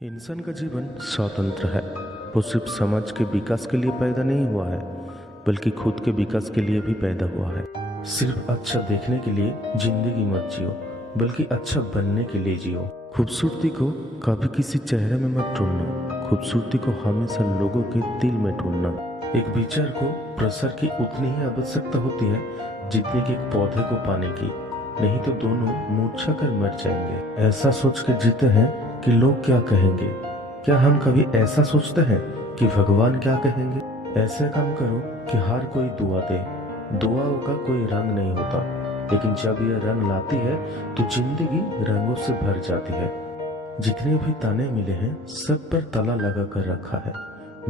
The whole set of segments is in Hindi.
इंसान का जीवन स्वतंत्र है। वो सिर्फ समाज के विकास के लिए पैदा नहीं हुआ है, बल्कि खुद के विकास के लिए भी पैदा हुआ है। सिर्फ अच्छा देखने के लिए जिंदगी मत जियो, बल्कि अच्छा बनने के लिए जियो। खूबसूरती को कभी किसी चेहरे में मत ढूंढना, खूबसूरती को हमेशा लोगों के दिल में ढूंढना। एक विचार को प्रसार की उतनी ही आवश्यकता होती है जितनी कि एक पौधे को पानी की, नहीं तो दोनों मूर्छा कर मर जाएंगे। ऐसा सोच के जीते हैं कि लोग क्या कहेंगे। क्या हम कभी ऐसा सोचते हैं कि भगवान क्या कहेंगे? ऐसे काम करो कि हर कोई दुआ दे। दुआओं का कोई रंग नहीं होता, लेकिन जब यह रंग लाती है तो जिंदगी रंगों से भर जाती है। जितने भी ताने मिले हैं सब पर ताला लगा कर रखा है।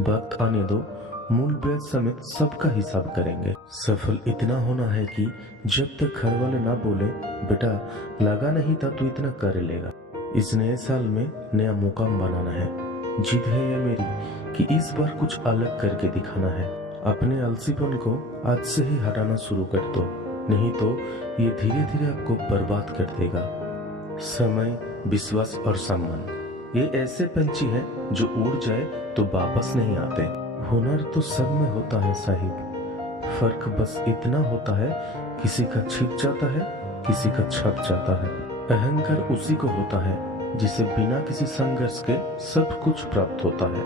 वक्त आने दो, मूल ब्याज समेत सबका हिसाब करेंगे। सफल इतना होना है कि जब तक घर वाले ना बोले बेटा लगा नहीं था तू इतना कर लेगा। इस नए साल में नया मुकाम बनाना है। जिद है ये मेरी कि इस बार कुछ अलग करके दिखाना है। अपने आलसीपन को आज से ही हटाना शुरू कर दो, नहीं तो ये धीरे धीरे आपको बर्बाद कर देगा। समय, विश्वास और सम्मान, ये ऐसे पंछी हैं जो उड़ जाए तो वापस नहीं आते। हुनर तो सब में होता है साहिब, फर्क बस इतना होता है किसी का छिप जाता है, किसी का छप जाता है। अहंकार उसी को होता है जिसे बिना किसी संघर्ष के सब कुछ प्राप्त होता है,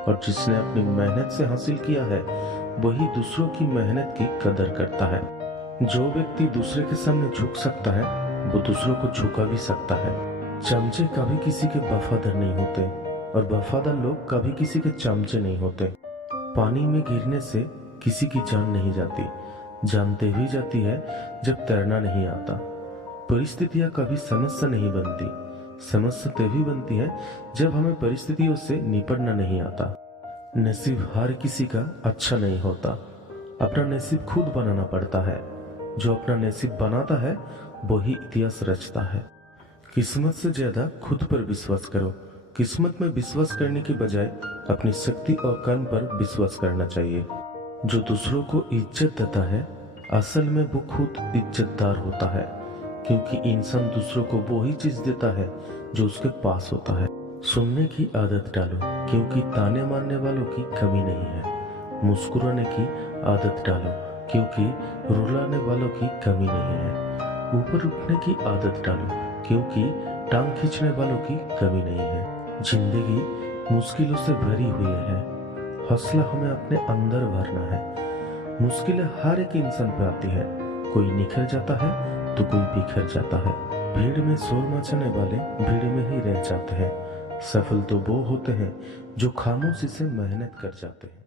और जिसने अपनी मेहनत से हासिल किया है वही दूसरों की मेहनत की कदर करता है। जो व्यक्ति दूसरे के सामने झुक सकता है वो दूसरों को झुका भी सकता है। चमचे कभी किसी के वफादार नहीं होते, और वफादार लोग कभी किसी के चमचे नहीं होते। पानी में गिरने से किसी की जान नहीं जाती, जान तभी जाती है जब तैरना नहीं आता। परिस्थितियां कभी समस्या नहीं बनती, समस्या तभी बनती है जब हमें परिस्थितियों से निपटना नहीं आता। नसीब हर किसी का अच्छा नहीं होता, अपना नसीब खुद बनाना पड़ता है। जो अपना नसीब बनाता है वही इतिहास रचता है। किस्मत से ज्यादा खुद पर विश्वास करो। किस्मत में विश्वास करने के बजाय अपनी शक्ति और कर्म पर विश्वास करना चाहिए। जो दूसरों को इज्जत देता है असल में वो खुद इज्जतदार होता है, क्योंकि इंसान दूसरों को वो ही चीज देता है जो उसके पास होता है। सुनने की आदत डालो, क्योंकि ताने मारने वालों की कमी नहीं है। मुस्कुराने की आदत डालो, क्योंकि रुलाने वालों की कमी नहीं है। ऊपर उठने की आदत डालो, क्योंकि टांग खींचने वालों की कमी नहीं है। जिंदगी मुश्किलों से भरी हुई है, हौसला हमें अपने अंदर भरना है। मुश्किलें हर एक इंसान पे आती है, कोई निखर जाता है तो कोई बिखर जाता है। भीड़ में शोर मचाने वाले भीड़ में ही रह जाते हैं। सफल तो वो होते हैं जो खामोशी से मेहनत कर जाते हैं।